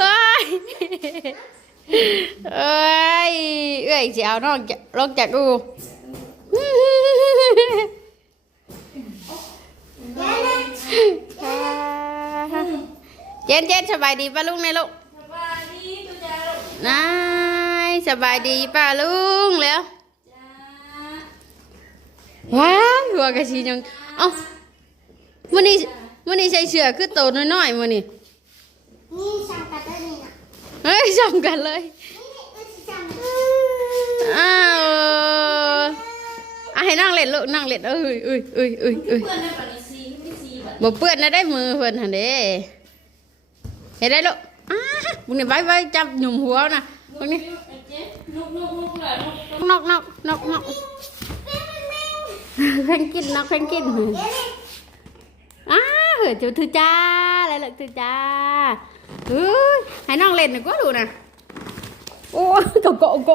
เอ้ยเอ้ยเอ้ยสิเอานองจะลงจากอูเจนเจนสบายดีป้าลุงไหมลูกสบายดีตุจ้าลูกนายสบายดีป้าลุงแล้วว้าวหัวกระชียังเอ้า วันนี้วันนี้ใส่เสื้อคือโตน้อยๆมื้อนี้นี่สั่งกันได้เลยนะเฮ้ยจำกันเลยนี่ก็จะสั่งอ้าวอะให้นั่งเล่นลูกนั่งเล่นเอ้ยเอ้ยเอ้ยเอ้ยเอ้ยเพื่อนในปารีซีไม่ซีแบบบ่เปื้อนนะได้มือเพิ่นหั่นเด้เห็นได้ลูกอ้าบุญนี่ไว้ไว้จับหยุ่มหัวนะพวกนี้เจ๊นุกนุกนุกเลยนุกนกนกนกนกเพนกินนกเพนกิน อ้าเฮ้ยจุดถือจ้าอะไรล่ะถือจ้าเฮ้ยให้น้องเล่นหน่อยก็ดูนะโอ้ยโกโกโก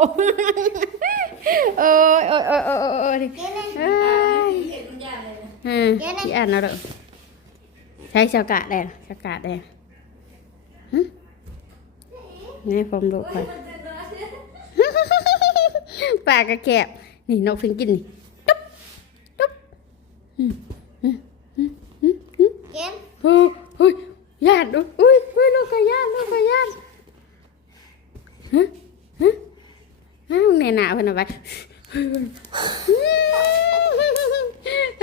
เอ้ยเอ้ยเอ้ยเอ้ยเอ้ยเอ้ยเจ๊เลยเอ้ยเห็นมันนะอืมที่อ่านเอาเด้อใช้ชากะแดงชากะแดงหึนี่ผมดูไปปากกระแกบนี่นกฟิงกินนี่ตุ๊บตุ๊บอืมอืม เกมเฮ้ยเฮ้ยญาติอุ้ยอุ้ยอุ้ยลูกกับญาติลูกกับญาติฮะฮะอ้าวในหนาเพิ่นเอาไปเ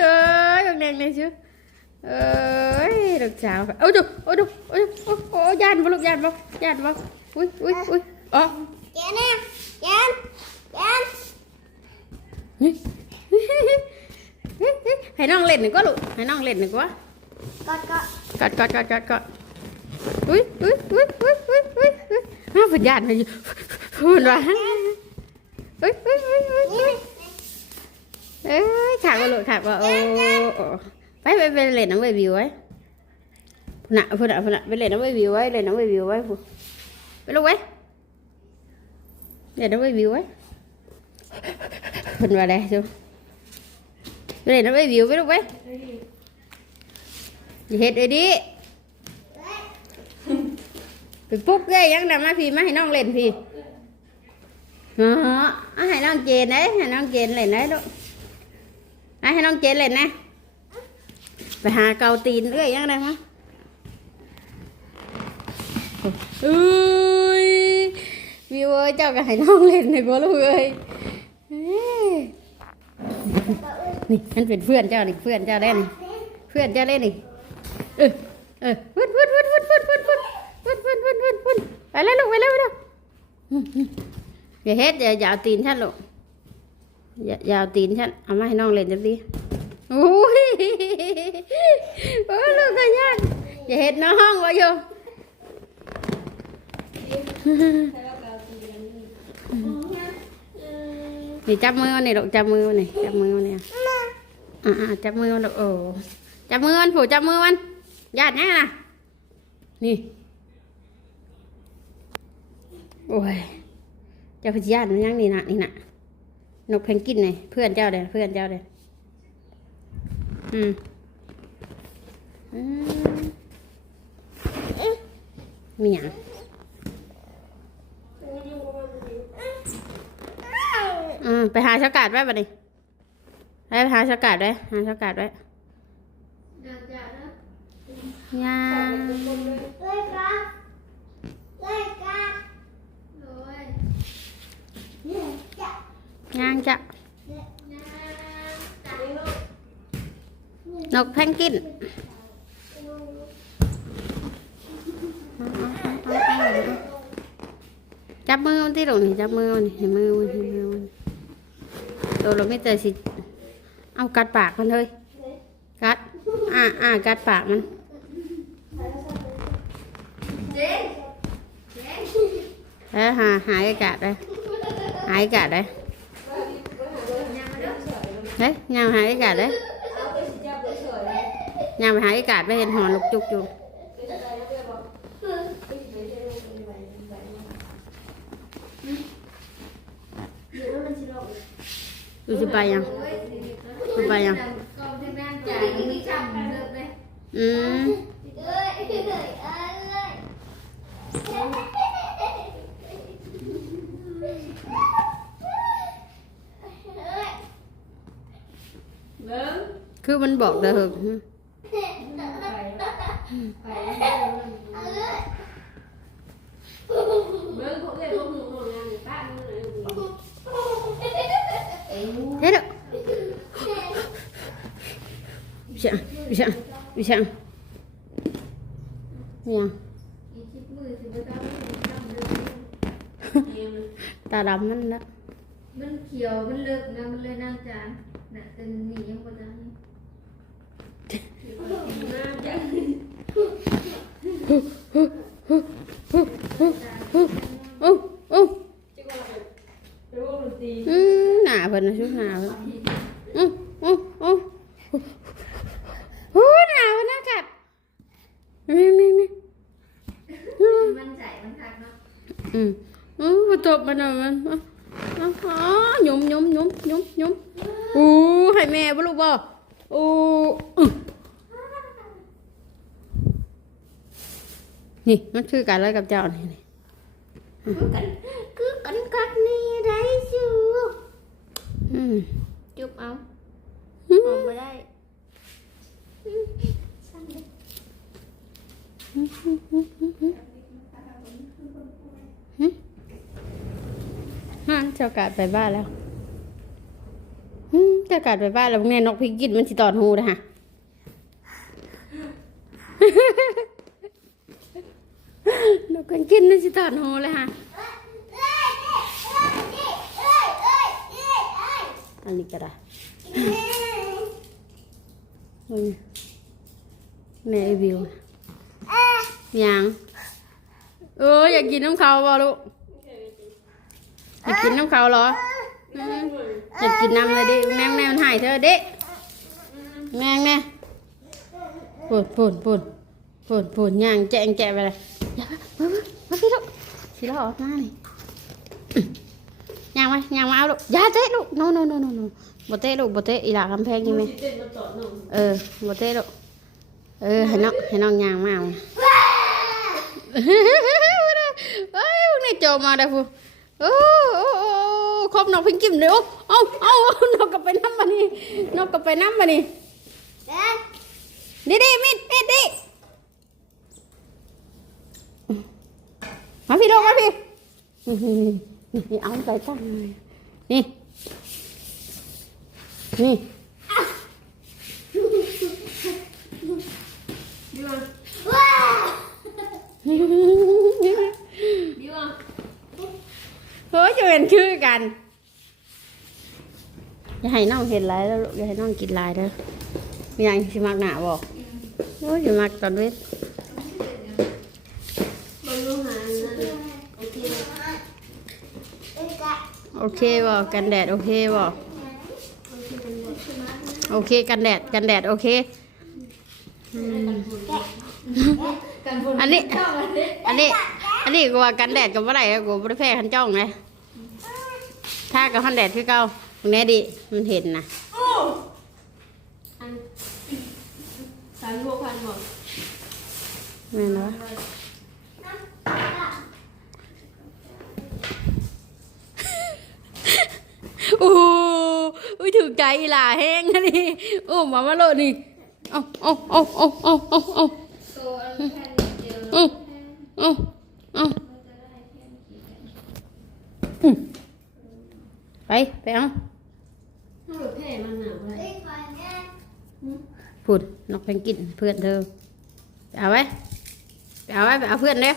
อ้ยดอกแดงเลยชื่อเอ้ยดอกสาวโอ้ยดูโอ้ยดูโอ้ยโอ้ยโอ้ยญาติบ่ลูกญาติบ่ญาติบ่อุ้ยอุ้ยอุ้ยอ๋อเกมนะเกมเกมให้น้องเล่นหนึ่งก็ลูกให้น้องเล่นหนึ่งก็ ก็ก็กอดกอดกอดกอดกอดอุ้ยอุ้ยอุ้ยอุ้ยอุ้ยอุ้ยอุ้ยอ้าวพยานมาอยู่พูดว่าอุ้ยอุ้ยอุ้ยอุ้ยอุ้ยเอ้ยขาดว่าลูกขาดว่าโอ้โอ้ไปไปไปเล่นน้ำใบวิวไว้พูดน่ะพูดน่ะพูดน่ะไปเล่นน้ำใบวิวไว้เล่นน้ำใบวิวไว้พูดไปลูกไว้เล่นน้ำใบวิวไว้พูดว่าอะไรจูไปเล่นน้ำใบวิวไปลูกไว้ อย่าเฮ็ดเลยดิไปปุ๊บเลยยังนำมาพี่มาให้น้องเล่นพี่อ๋อเอาให้น้องเจนได้ให้น้องเจนเล่นได้ลูกเอาให้น้องเจนเล่นนะ ไปหาเกาตีนเอ้ยยังไงฮะอุ้ยวิวเอ้ยเจ้าก็ให้น้องเล่นเลยบ่ลูกเอ้ยเอ้ยนี่มันเป็นเพื่อนเจ้านี่เพื่อนเจ้าได้นี่เพื่อนเจ้าได้นี่ เออเออวุ้นวุ้นวุ้นวุ้นวุ้นวุ้นวุ้นวุ้นวุ้นวุ้นวุ้นวุ้นไปเลยลูกไปเลยไปเลยอืมอืมอย่าเฮ็ดอย่าอย่าเอาตีนฉันลูกอย่าอย่าเอาตีนฉันเอามาให้น้องเล่นจังสิโอ้ยโอ้ลูกกระยานอย่าเฮ็ดน้องวะโยนี่จับมือนี่ลูกจับมือนี่จับมือนี่อ่าจับมือลูกโอ้จับมือมันผูจับมือมัน ญาติแน่นะนี่ โอ้ย เจ้าพญาติมันยังนี่นะนี่นะนกเพนกินเลยเพื่อนเจ้าเด้อเพื่อนเจ้าเด้ออืมอืมมียังอืมไปหาชากาดไว้บัดนี้ไปหาชากาดไว้หาชากาดไว้ ยาเลยครับเลยครับโอ้ยเนี่ยจะยางจะจับลูกนกเพนกวินจับมือมันที่ตรงนี้จับมือมันนี่ให้มือมันให้มือมันตัวเราไม่เจอสิ เอากัดปากมันเลย กัด อ่าอ่ากัดปากมัน เจ๊เจ๊เออหาหายอากาศเลยหายอากาศเลยเฮ้ยยามหายอากาศเลยยามไปหายอากาศไปเห็นหอนลูกจุกอยู่ดูสิไปยังโอ้ยดูไปยังกองที่แม่จ่ายนี่จับเลิกเลย อืม เอ้ยเอ้ยเอ้ยเอ้ย เบิ้ง คือมันบอกเด้อเหอะไปไปเอ้ยเบิ้งเขาเรียกเขาหนูหนูงานป้าหนูเลยเฮ็ดเด้อวิชาวิชาวิชาเนี่ยอีชิปมือสิบเก้าตั้งเลยตาดำนั่นนะมันเขียว มันเลิกนะมันเลยนั่งจานน่ะเป็น นาเพิ่นนะชุบหนาเพิ่นอืออืออือโอ้หนาเพิ่นนะกัดมีมีมีมันใจมันทักเนาะอืมอือบ่ตบมันนะมันอ๋อหยุมหยุมหยุมหยุมหยุมอู้ให้แม่บ่ลูกบ่อู้นี่มันคือกันเลยกับเจ้านี่นี่คือกันคือกันกัดนี่ได้ชู อืม จุบเอาอืออกมมาได้ฮะเจ้ากาดไปบ้านแล้วอืมเจ้ากาดไปบ้านแล้วพวกนี้นกพิกินมันสิตอดหูนะฮะนกพิกินมันสิตอดหูเลยฮะ เอ้ยเอ้ยเอ้ยเอ้ยเอ้ยอันนี้ก็ได้เอ้ยอืมแม่ไอ้วิวเอ้ยยังเอออยากกินน้ำเขาบ่ลูกอยากกินน้ำเขาเหรออืมอยากกินน้ำเลยดิแมงแมวมันหายเธอเด็แมงแม่ปูนปูนปูนปูนปูนย่างแจะแจะไปเลยอย่ามามามาพี่ลูกพี่ลูกออกมานี่อืม ย่างมาย่างมาเอาลูกอย่าเตะลูกโนโนโนโนโนบ่เตะลูกบ่เตะอีหลากำแพงนี่ไหมเมาต่อหนุ่มเออบ่เตะลูกเออให้น้องให้น้องย่างมาเอาเอ้ยพวกนี้โจมาได้พูโอ้โอ้โอ้ครบนกพิงกิมเลยโอ้เอาเอาเอานกกลับไปน้ำมานี่นกกลับไปน้ำมานี่เอ้ยนี่ดิมิดมิดดิมาพี่ลูกมาพี่ นี่นี่นี่เอาไปตั้งเลยนี่ นี่ดีว่ะว้าดีว่ะเฮ้ยจะเป็นคือกัน อย่าให้น้องเห็นไรแล้วลูกอย่าให้น้องกินลายเด้อมีอย่างสิมักหนาบอกโอ้ยสิมักตอนเวทบนลูกหานั่นโอเค เอ้ยกะ โอเคบอกกันแดดโอเคบอกโอเคกันแดดกันแดดโอเคกันบนอันนี้จ้องอันนี้ อันนี้ อันนี้กูว่ากันแดดกับว่าไรกูไม่ได้แพ้ขันจ้องเลยถ้ากับขันแดดคือเก่าตรงนี้ดิมันเห็นนะอันสามหกพันบอกแม่นวะโอ้โหอุ้ยถือ ใจอีหล่าแห้งนี่โอ้มามาโลดนี่เอาเอาเอาเอาเอาเอาเอาตัวอันแค่เอาเอาเอาไปไปเอาพูดนกเพนกินเพื่อนเธอเอาไว้เอาไว้เอาเพื่อนเด้อ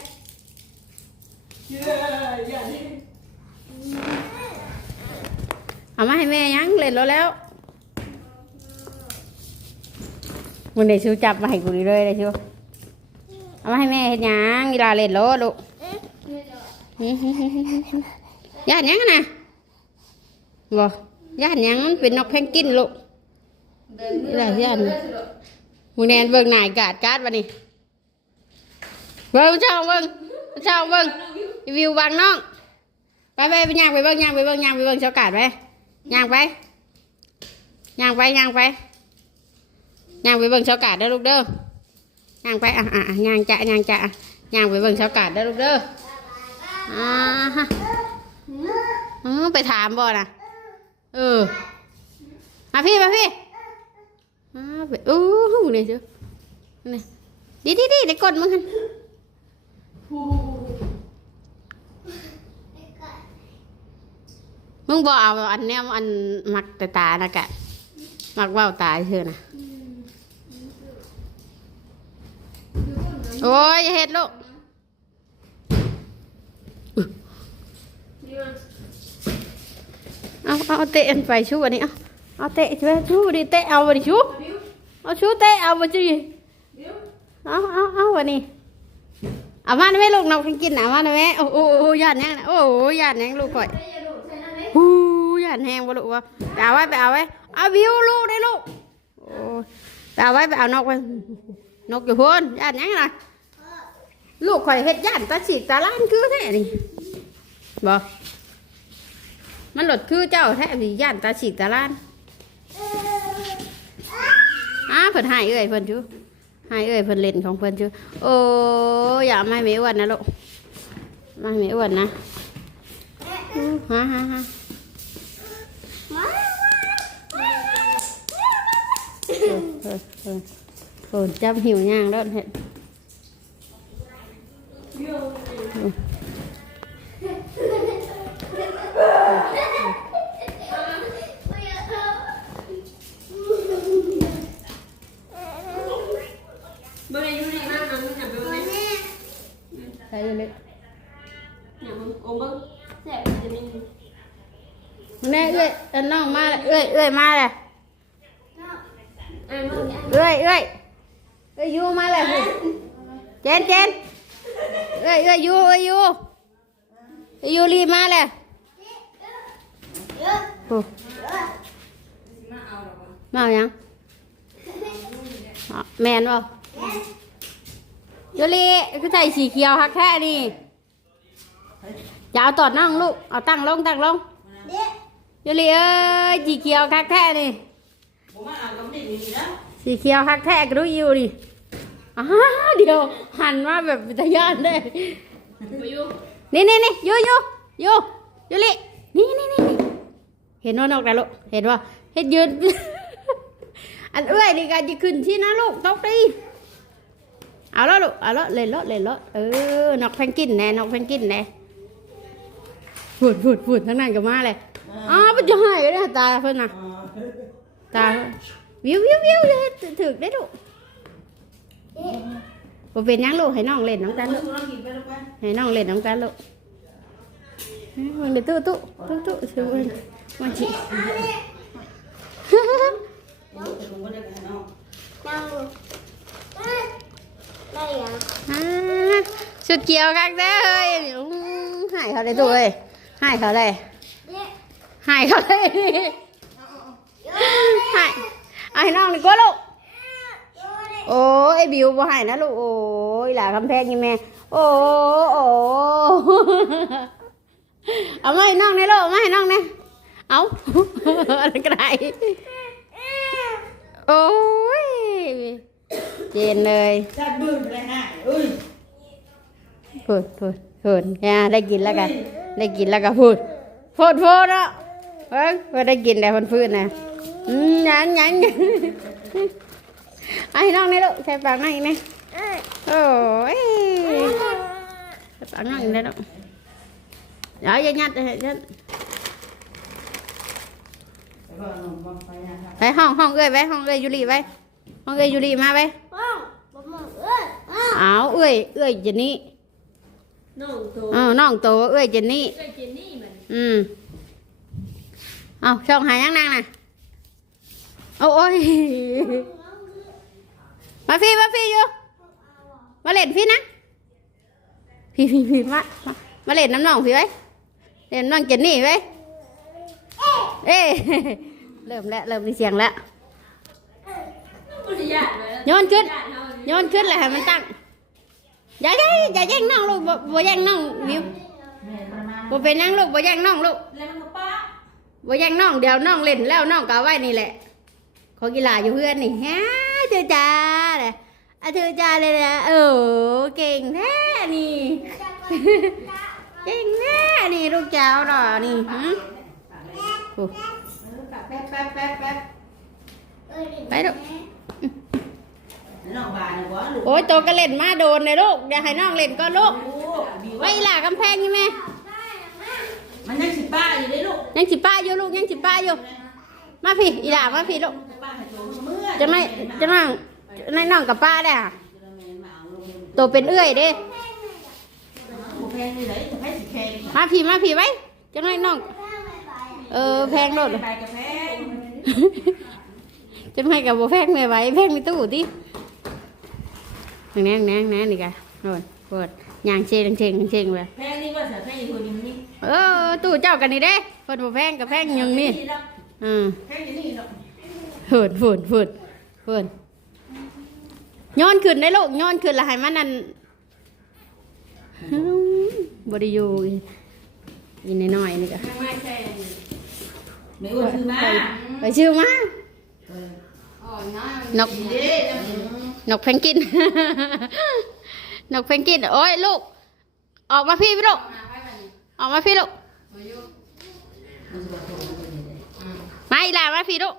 เยอะอย่าดิเอามาให้แม่ยังเล่นแล้วแล้วมันได้ชูจับมาให้กูดีเลยได้ชูเอามาให้แม่เห็นยังเวลาเล่นโลดลูกย่านยังนะบ่ย่านยังมันเป็นนกเพนกินลูกเดินมือนี่แหละย่านเดินสะดวกมึงแนนเบิ่งหนายกาดการ์ดวะนี่เบิ่งช่องเบิ่งช่องเบิ่งรีวิวบางน้องไปไปไปย่างไปเบิ่งย่างไปเบิ่งย่างไปเบิ่งเช้ากาดไป ย่างไปย่างไปย่างไปย่างไปเบิ่งเช้ากาดเด้อลูกเด้อย่างไปอะอะอะย่างจะย่างจะอะย่างไปเบิ่งชาวกาดเด้อลูกเด้ออ่าฮะอือไปถามบ่น่ะเออมาพี่มาพี่มาไปอู้หูนี่จ้ะนี่ดีดีดีได้กดมึงหัน มึงบอกเอาอันเนี้ยอันมักแต่ตานะกะ มักว่าวตาเชื่อนะโอ้ยอย่าเฮ็ดลูกเอาเอาเตะไปชูอันนี้เอาเอาเตะช่วยชูดิเตะเอาไปดิชูเอาชูเตะเอาไปจีบิวเอาเอาเอาวันนี้เอามาได้ไหมลูกน้องกินเอามาได้ไหมโอ้โอ้โอ้ยานแหงนะโอ้โอ้ยานแหงลูกก่อย ฮู้ยานแหงบ่ลูกวะไปเอาไว้ไปเอาไว้เอาวิวลูกได้ลูกโอ้ไปเอาไว้ไปเอานกไว้นกอยู่พ้นยานแหงนะลูกข่อยเฮ็ดยานตาสีกตาล้านคือแท้นี่บ่มันหลดคือเจ้าแท้สิย่านตาสีกตาล้านอ้าเพิ่นหายเอ้ยเพิ่นจูหายเอ้ยเพิ่นเล่นของเพิ่นจูโอ้อย่าไม่ไม่อ้วนนะลูกไม่ไม่อ้วนนะอู้ฮะฮะฮะเออ เออเออโอ้จับหิวย่างแล้วเห็ดบิว เอ้ยเอ้ยเอ้ยมายูมาเลยเจนเจนเอ้ยเอ้ยยูเอ้ยยูเอ้ยยูรีบมาเลยโอ้มาเอายังแมนบ่ยูรีคือใส่สีเขียวฮักแค่นี่อย่าเอาตอดน้องลูก เอาตั้งลงตั้งลงยูรีเอ้ยสีเขียวฮักแค่นี่ สีเขียวฮักแท้กรู้อยู่ดิอ้าเดี๋ยวหันมาแบบตะยานได้บิวนี่นี่นี่อยูอยูอยูอยูลินี่นี่นี่นี่เห็นว่านกแล้วลูกเห็นว่าเห็นยืนอันเอ้ยดีกันจะขึ้นที่นะลูกตกดิเอาแล้วลูกเอาแล้วเล่นรถเล่นรถเออนกแพนกวินแน่นกแพนกวินแน่พูดพูดพูดทั้งนั้นก็มาเลยอ้าวมันจะหายเลยตาเพิ่นน่ะตาวิววิววิวเลยถึกได้ลูกบ่เป็นหยังลูกให้น้องเล่นน้องกันลูกน้องกินไปแล้วไปให้น้องเล่นน้องกันลูกเฮ้ยมันเลยตู้ตู้ตู้ตู้ช่วยมาจิผมก็ได้ไปน้องอ่าสุดเกี่ยวกันเด้อเฮ้ยอื้อใหายเขาเลยตู้เอ้ย ใหายเขาเลยใหายเขาเลยใหายเอาให้น้องดีกว่าลูกโอ้ยบิวบ่ให้นะลูกโอ้ยหล่าคำแพงยี่แม่โอ้โอ้เอาไมาให้น้องในลูกเอามาให้น้องเนี่ยเอาอะไรก็ได้โอ้ยเจนเลยจัดบื้นไปเลยฮะเอ้ยพูดพูดพูดเนี่ยได้กินแล้วกันได้กินแล้วก็พูดพูดพูดเนาะเฮ้ยได้กินแต่คนฟื้นนะ อืมยันยันยันเอาให้น้องในลูกใส่ปากน้องอีกนะโอ้ย bạn nói đây đó ở với nhát đây nhát แต่ว่าน้องบอกไปนะครับ đấy hong hong ơi vậy hong ơi Julie vậy hong ơi Julie mà vậy áo ơi ơi Jenny น้องโต ờ non tổ ơi Jenny เอ้ยเจนนี่มัน ừ ờ xong hai nhắn năng nè ô ôi mà phi mà phi vô mà lên phi nè phi phi phi mà mà, mà lên nắm nòng phi vậy lên nòng Jenny vậy ê เริ่มแล้วเริ่มมีเสียงแล้วบริยาเลยโยนขึ้นญาติเฮาโยนขึ้นเลยให้มันตั้งอย่าอย่าอย่าแย่งน้องลูกบ่บ่แย่งน้องวิวแม่ประมาณบ่เป็นนังลูกบ่แย่งน้องลูกแล้วมันก็ป้าบ่แย่งน้องเดี๋ยวน้องเล่นแล้วน้องก็เอาไว้นี่แหละ ขอกีฬาอยู่เพื่อนนี่ฮะเจ้าจ้าเลยอะถือจานเลยนะโอ้เก่งแท้นี่เก่งแท้นี่ลูกเจ้าหรอนี่หืมโอ้แป๊บแป๊บแป๊บแป๊บไปลูกน้องบานนะวะลูกโอ้ยโตก็เล่นมาโดนเลยลูกเดี๋ยวให้น้องเล่นก็ลูกโอ้บีไว้ว่าอีหล่ากำแพงนี่แม่มันยังสิป้าอยู่เลยลูกยังจิป้าอยู่ลูกยังจิป้าอยู่ มาพี่อีหล่ามาพี่ลูก ป้าให้ตัวเมื่อจะไม่จะนั่งจะนั่งน้องกับป้าได้อะโตเป็นเอื้อยเด้หมูแพงนี่ไหนจะให้สิแพงมาพี่มาพี่ไว้จะไม่น้อง เออแพงโลดไปกับแพงจะไม่กับโบแพงไม่ไหวแพงในตู้ดิแน่งแน่งแน่งนี่กะโน่นเปิดยางเชงเชงเชงไปแพงนี่ว่าจะแพงอยู่คนนี้เออตู้เจ้ากันนี่เด้เพิ่นบ่แพงกับแพงยังนี่อืมแพงอยู่นี่เนาะ ฝืนฝืนฝืนฝืนย้อนขึ้นได้ลูกย้อนขึ้นและให้มันนั่นอื้อบริยูอีอีน้อยๆนี่กะไม่ใช่ไม่อ้วนคือมาไปชื่อมาอ๋อน้อยนกเด้นกเพนกิน นกเพนกิน โอ้ยลูก ออกมาพี่พี่ลูกมาไปมันออกมาพี่ลูกมาอยู่มาอีหลามาพี่ลูก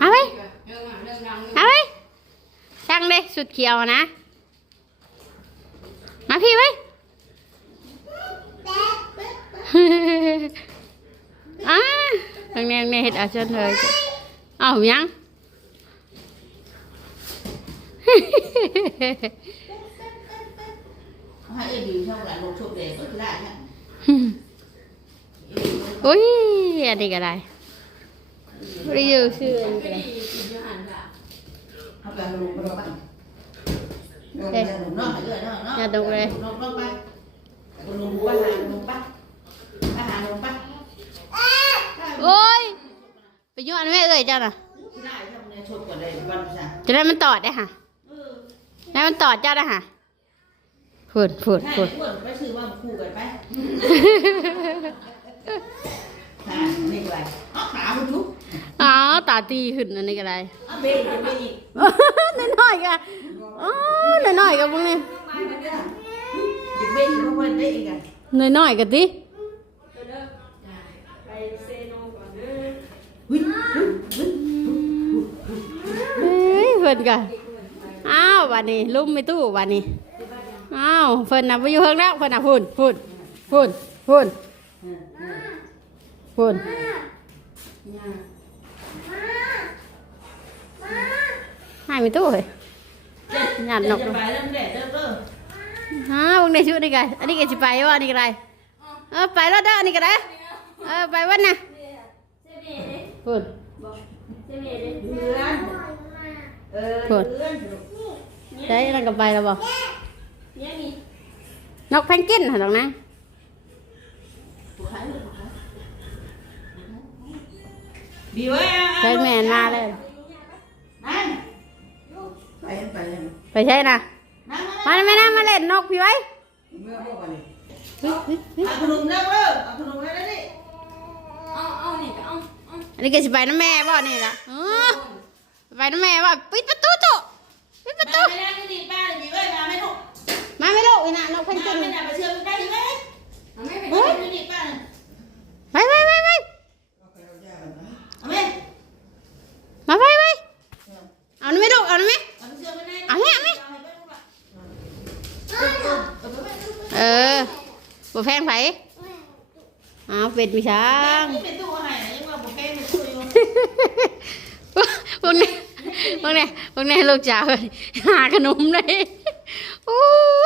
เอาไว้เองเรื่องดังเอาไว้ช่างเลยสุดเขียวนะ มาพี่ไว้อ่าตรงนี้ตรงนี้เห็ดอาจนเลยเอายังให้เอ็บิวช่องหลานลงชุบเด็กก็ได้ฮะอุ้ยอันนี้ก็ได้ รีวิวชื่ออันนี้ก็ได้ที่กินอาหารละเองไปลงไปลงไปลงนอกไปเลยเนาะเนาะลงไปลงไปลงไปลงไปอาหารลงไปโอ้ยไปยุ่งอันแม่เอ่ยจ้าน่ะได้ทำในชุบก่อนเลยวันจ้ะจะได้มันตอดได้ค่ะได้มันตอดเจ้าได้ค่ะพูดพูดใช่นไปซื้อว่าคู่กันไปนี่ไรเอาขาคุณทุก อ๋อตาตีขึ้นอันนี้ก็ได้เอาเบรกจะไปอีกน้อยๆกันอ๋อน้อยๆกันพวกนี้จะเบรกเพราะว่าได้อีกอะน้อยๆกันดิไปเซโนก่อนเด้อวิ่งวิ่งวิ่งเฮ้ยเพิ่นกันอ้าววันนี้ลุ่มไม่ตู้วันนี้อ้าวเพิ่นน่ะไปอยู่เฮิงแล้วเพิ่นน่ะพูนพูนพูนพูนพูน เนี่ยให้ไม่ตู้เลยหยาดนกจะไปแล้วแดดเด้อเด้ออ้าวพวกนี้ชุดนี่กันอันนี้ก็สิไปว่าอันนี้ก็ได้เออไปแล้วเด้ออันนี้ก็ได้เออไปวันน่ะเซเว่นเด้พูนบอกเซเว่นเด้เพื่อนเออพูดเพื่อนได้นั่นก็ไปแล้วบ่เนี่ยมีนกแพนกวินเหรอตรงนั้นดีเว้ยใช้แมนมาเลย นั่นไปไปไปใช่นะนั่งมาไม่น่ามาเล่นนกพี่ไว้เมื่อพวกกันนี่เฮ้ยเฮ้ยเฮ้ยเอาขนมแล้วเด้อเอาขนมแล้วนี่เอาเอานี่ก็เอาเอาอันนี้ก็สิไปน้ำแม่บ่นี่ละเออไปน้ำแม่บ่ปิดประตูตุปิดประตูไม่ได้ไม่ดีป้าดีเว้ยมาไม่ถูกมาไม่ลูกอีน่ะนกแพนกมาวินไม่ได้มาเชื่อไม่ได้ดีเว้ยเอาไม่เป็นเฮ้ยไม่ดีป้าไปไปไปไป เอาไหม มาไปไปเอนไหมเอาหน่อยไหมเอาเชื่อไม่ได้เอาไหมเออบ่แพงไผเอาเป็ดมีช้างพวกนี้พวกนี้พวกนี้ลูกจ๋าเอ้ยหาขนมเลยโอ้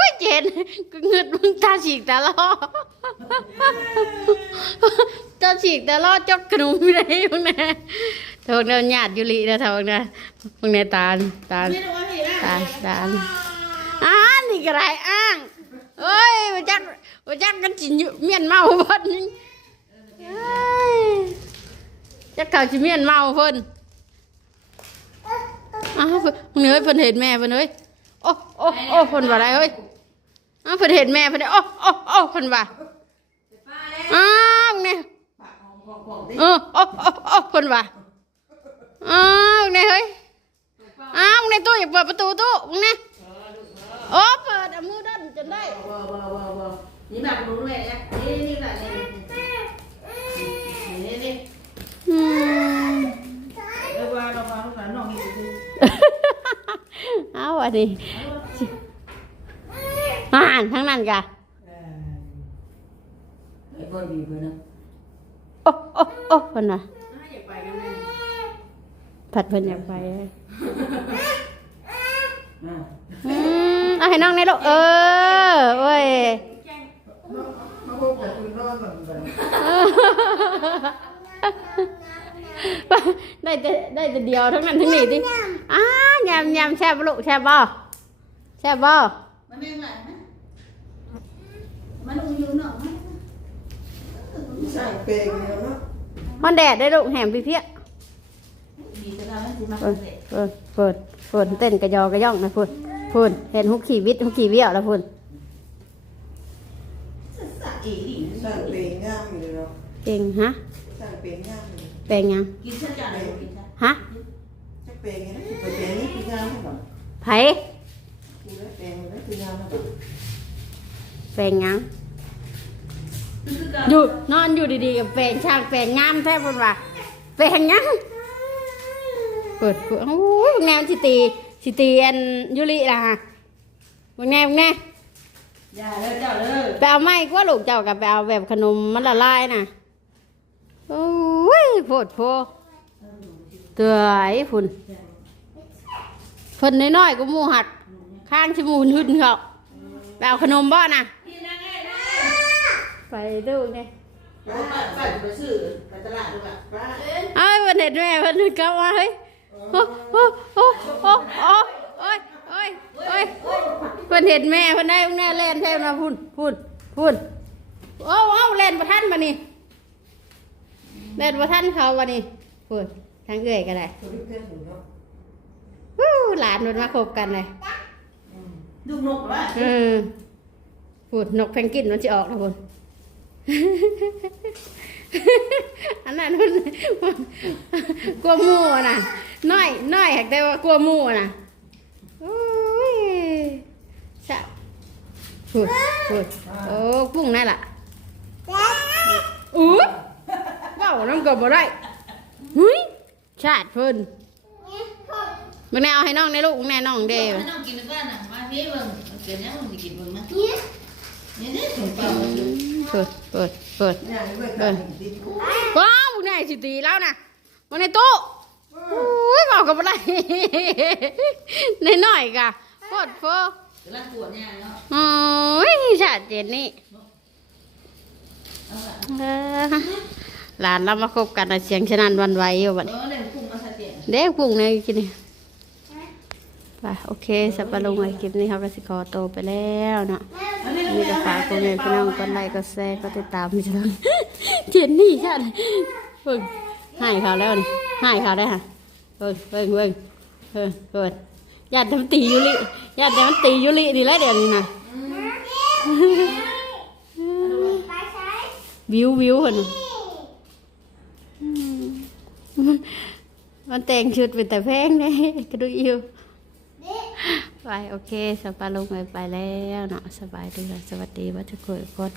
ยเจนก็เงึดมึงตาฉีกตาล่อตาฉีกตาล่อจกขนมไม่ได้พวกนี้ แต่พวกนี้ญาติยุรินะทพวกนี้พวกนี้ตาลตาลตาลตาลอ้านนี่ก็ไรอ้างเอ้ยมาจักมาจักกันจินอยู่เมียนเมาเพิ่นจักเขาจิเมียนเมาเพิ่นอ้าวเพิ่นมึงเฮ้ยเพิ่นเห็นแม่เพิ่นเฮ้ยโอ้โอ้โอ้เพิ่นว่าอะไรเฮ้ยอ้าวเพิ่นเห็นแม่เพิ่นได้โอ้โอ้โอ้เพิ่นว่าอ้าวเนี่ยเออโอ้โอ้โอ้เพิ่นว่า อ้าวเนี่ยเฮ้ยอ้าวเนี่ยตู้อย่าเปิดประตูตู้มึงนะโอ้เปิดเอามือดันจนได้ว้าวว้าวว้าวว้าวนี่แบบรู้เลยนะนี่นี่แบบนี่นี่นี่อืมเออว่าเรามาลูกหลานน้องมีดูเอาอันนี้อาหารทั้งนั้นกะเออไอ้บอยบีเบอร์นะโอ้โอ้โอ้เพิ่นน่ะ อยากไปกันไหม ผัดเพิ่นอยากไปอ่าอืมเอาให้น้องในลูกเออโอ้ย มาพบกับคุณรอดก่อนก่อนได้แต่ได้แต่เดียวทั้งนั้นทั้งนี้ดิอ้ายำยำแซ่บบ่ลูกแซ่บบ่แซ่บบ่มันไม่ไหลนะมันอุ้ยอยู่เนาะมันใส่เปลงแล้วเนาะ ฮอนแดดได้ลูกแหมพี่เพี้ยดีจะ ทำให้สิมาเปิดเสร็จเปิดเปิดเปิดเต้นกระยอกระย่องนะพุ่นพุ่นเห็นฮุกขี่วิทย์ฮุกขี่เบี้ยวแล้วพุ่นสะอีดีใส่เปลงง่ามอยู่เลยเนาะเก่งฮะใส่เปลงง่ามอยู่แปลงยังกินเส้นจานเลยกินซะฮะใส่เปลงไงนะไปเปลงนี่คืองามให้ก่อนไผกูได้เปลงนี่คืองามให้ก่อนแปลงยังอยู่นอนอยู่ดีๆกับแปลงช่างแปลงงามแท้พุ่นว่าแปลงยัง เปิดเปิดโอ้ยแนวสิตีสิตีอันยุริล่ะฮะบางแนบางแนอย่าเลยเจ้าเลยไปเอาไม้กว่าลูกเจ้ากับไปเอาแบบขนมมันละลายน่ะโอ้ยโพดโพเตือยพุ่นเพิ่นน้อยๆก็หมูหัด ข้างชิมูนหึนเขาไปเอาขนมบ่น่ะพี่นั่งไงนะไปดูเนี่ยป้าป้าจะไปซื้อไปตลาดดูอะป้าเอ้ยวันเห็นแม่เพิ่นกลับมาเฮ้ย โอ้โอ้โอ้โอ้โอ้โอ้ยโอ้ยโอ้ยเพิ่นเห็นแม่เพิ่นได้แม่เล่นแท้นะพุ่นพุ่นพุ่นโอ้เอาเล่นประทันมานี่เล่นประทันเขาวะนี่พุ่นทางเอื้อยก็ได้ตัวที่เพื่อนอยู่เนาะวู้หลานมันมาคบกันเลยดูนกว่าอืมพุ่นนกแพงกินมันจะออกนะพุ่น อันนั้นมันกลัวมูอะนะน้อยน้อยหากแต่ว่ากลัวมูอะนะโอ้ยชะพูดพูดโอ้ปุ้งนั่นล่ะอู้ว้าวน้ำกบบ่ได้หุ้ยชาดเพิ่นมึงแน่เอาให้น้องในลูกมึงแนน้องเด้ให้น้องกินบ้านอะมาพี่เบิ่งเกิดยังมึงกินเบิ่งนะ นี่นี่ถุงเปล่ามันอยู่เปิดเปิดเปิดอย่างนี้ด้วยกันติดกูว้าวมึงแน่สิตีแล้วนะมึงในตู้อุ้ยบอกกับอะไรในหน่อยกะโคตรโฟกำลังปวดเนี่ยเนาะโอ้ยชาติเจนนี่เอาละเออหลานเรามาคบกันน่ะเสียงชนันหวันไหวอยู่บัดเอนี้อเลยพุ่งมาใส่เตียงเด็กปุ่งในกินนี่ไปโอเคสับปะรดไว้คลิปนี้เขาก็สิขอโตวไปแล้วเนาะ มีแต่ฝากพ่อแม่พี่น้องกดไลค์กดแชร์กดติดตามพี่น้องเจนนี่ชันเบิ่งใหายเขาแล้วนี่ใหายเขาได้วค่ะเบิ่งเบิ่งเบิ่งเบิ่งเบิ่งญาติมันตียุลิญาติมันตียุลินี่แหละเดี๋ยวนี้นะไปใช้วิววิวคนมันแต่งชุดเป็นแต่แพงเนี่ยกระดูอิว ไปโอเคสปาลงไปไปแล้วเนาะสบายดีค่ะสวัสดีวัชกุยกด